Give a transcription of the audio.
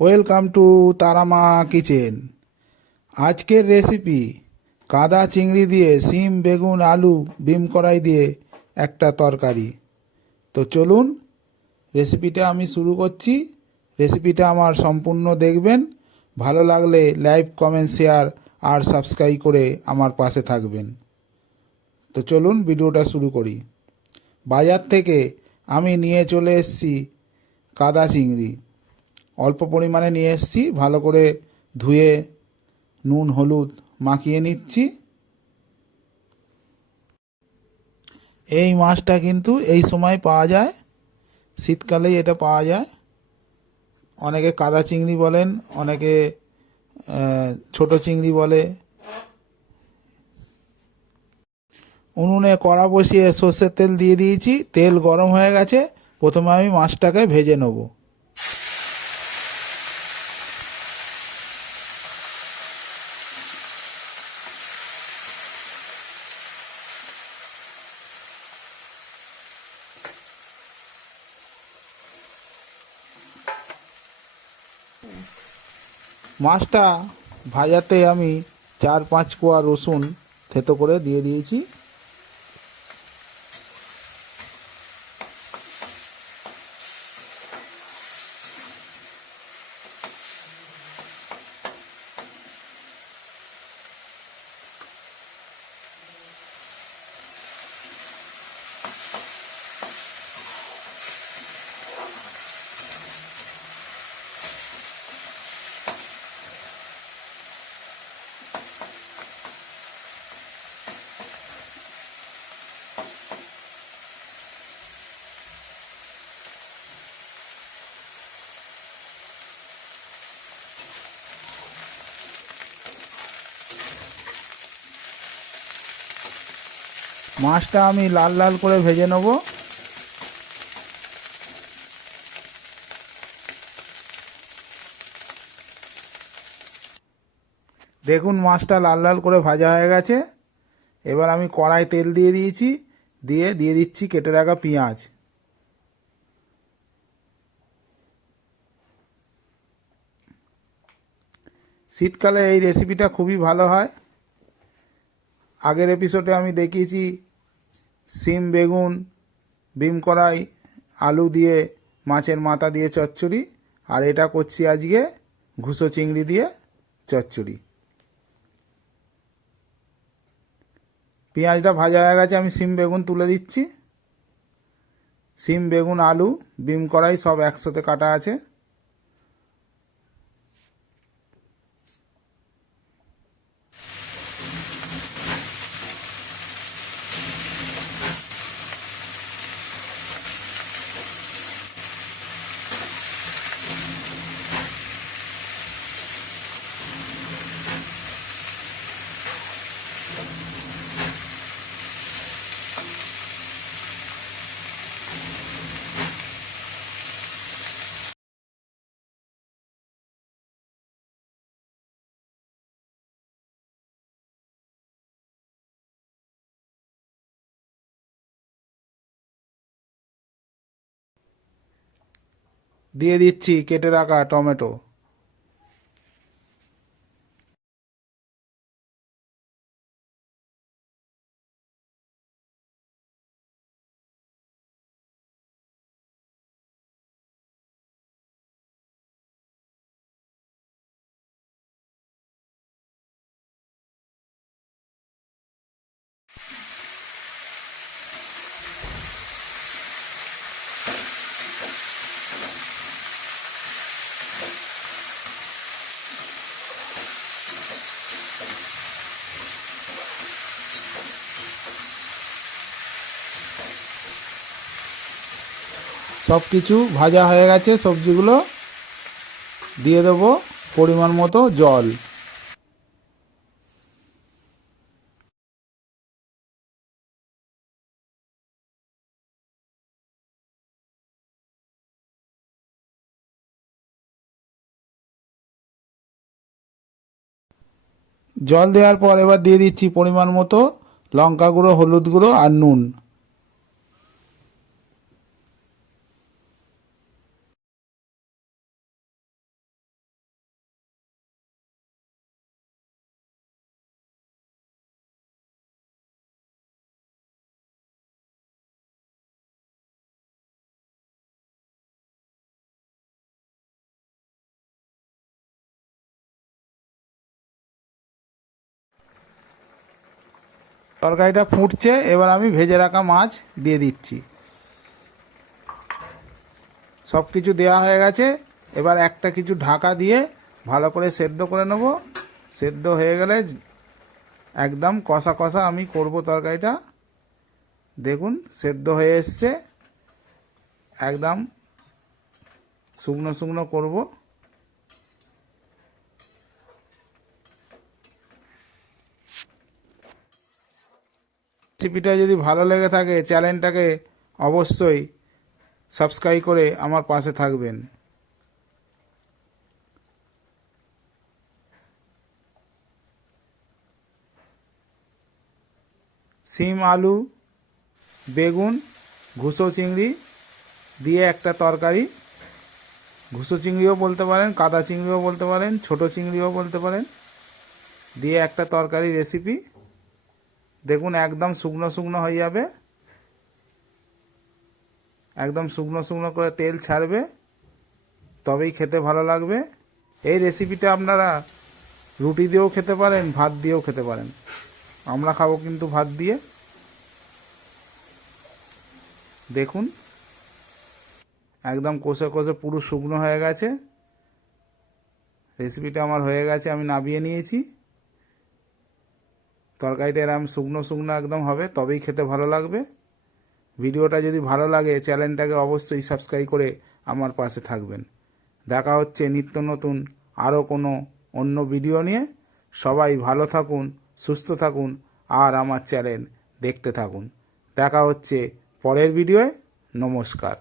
Welcome to Tara Maa kitchen. আজকের recipe কাদা চিংড়ি দিয়ে শিম বেগুন আলু বিম কড়াই দিয়ে একটা তরকারি। তো চলুন রেসিপিটা আমি শুরু করছি। রেসিপিটা আমার সম্পূর্ণ দেখবেন, ভালো লাগলে লাইক কমেন্ট শেয়ার আর সাবস্ক্রাইব করে আমার পাশে থাকবেন। তো চলুন ভিডিওটা শুরু করি। বাজার থেকে আমি নিয়ে চলে এসেছি কাদা চিংড়ি। অল্প পরিমাণে নিয়ে এসেছি, ভালো করে ধুয়ে নুন হলুদ মাখিয়ে নিচ্ছি। এই মাছটা কিন্তু এই সময় পাওয়া যায়, শীতকালেই এটা পাওয়া যায়। অনেকে কাদা চিংড়ি বলেন, অনেকে ছোট চিংড়ি বলে। উনুনে কড়া বসিয়ে সর্ষের তেল দিয়ে দিয়েছি, তেল গরম হয়ে গেছে। প্রথমে আমি মাছটাকে ভেজে নেব। মাছটা ভাজাতে আমি 4-5 কোয়া রসুন থেতো করে দিয়ে দিয়েছি। মাছটা আমি লাল লাল করে ভেজে নেব। দেখুন মাছটা লাল লাল করে ভাজা হয়ে গেছে। এবার আমি কড়াই তেল দিয়ে দিয়েছি, দিয়ে দিচ্ছি কেটে রাখা পেঁয়াজ। শীতকালে এই রেসিপিটা খুবই ভালো হয়। আগের এপিসোডে আমি দেখিয়েছি শিম বেগুন বিম কড়াই আলু দিয়ে মাছের মাথা দিয়ে চচ্চড়ি, আর এটা করছি আজকে ঘুষো চিংড়ি দিয়ে চচ্চড়ি। পেঁয়াজটা ভাজা হয়ে গেছে, আমি শিম বেগুন তুলে দিচ্ছি। শিম বেগুন আলু বিম কড়াই সব একসাথে কাটা আছে। দিয়ে দিচ্ছি কেটে রাখা টমেটো। সব কিছু ভাজা হয়ে গেছে, সবজিগুলো দিয়ে দেবো পরিমাণ মতো জল। জল দেওয়ার পর এবার দিয়ে দিচ্ছি পরিমাণ মতো লঙ্কা গুঁড়ো, হলুদ গুঁড়ো আর নুন। তরকারিটা ফুটছে, এবার আমি ভেজে রাখা মাছ দিয়ে দিচ্ছি। সব কিছু দেওয়া হয়ে গেছে, এবার একটা কিছু ঢাকা দিয়ে ভালো করে সেদ্ধ করে নেব। সেদ্ধ হয়ে গেলে একদম কষা কষা আমি করব তরকারিটা। দেখুন সেদ্ধ হয়ে এসছে, একদম শুকনো শুকনো করব। রেসিপিটা যদি ভালো লেগে থাকে চ্যানেলটাকে অবশ্যই সাবস্ক্রাইব করে আমার পাশে থাকবেন। সিম আলু বেগুন ঘুষো চিংড়ি দিয়ে একটা তরকারি, ঘুষো চিংড়িও বলতে পারেন, কাদা চিংড়িও বলতে পারেন, ছোট চিংড়িও বলতে পারেন, দিয়ে একটা তরকারি রেসিপি। দেখুন একদম শুকনো শুকনো হয়ে যাবে, একদম শুকনো শুকনো করে তেল ছাড়বে, তবেই খেতে ভালো লাগবে। এই রেসিপিটা আপনারা রুটি দিয়েও খেতে পারেন, ভাত দিয়েও খেতে পারেন। আমরা খাবো কিন্তু ভাত দিয়ে। দেখুন একদম কষে কষে পুরো শুকনো হয়ে গেছে। রেসিপিটা আমার হয়ে গেছে, আমি নামিয়ে নিয়েছি। তরকারিটা এরকম শুকনো শুকনো একদম হবে, তবেই খেতে ভালো লাগবে। ভিডিওটা যদি ভালো লাগে চ্যানেলটাকে অবশ্যই সাবস্ক্রাইব করে আমার পাশে থাকবেন। দেখা হচ্ছে নিত্য নতুন আরও কোনো অন্য ভিডিও নিয়ে। সবাই ভালো থাকুন, সুস্থ থাকুন, আর আমার চ্যানেল দেখতে থাকুন। দেখা হচ্ছে পরের ভিডিওয়। নমস্কার।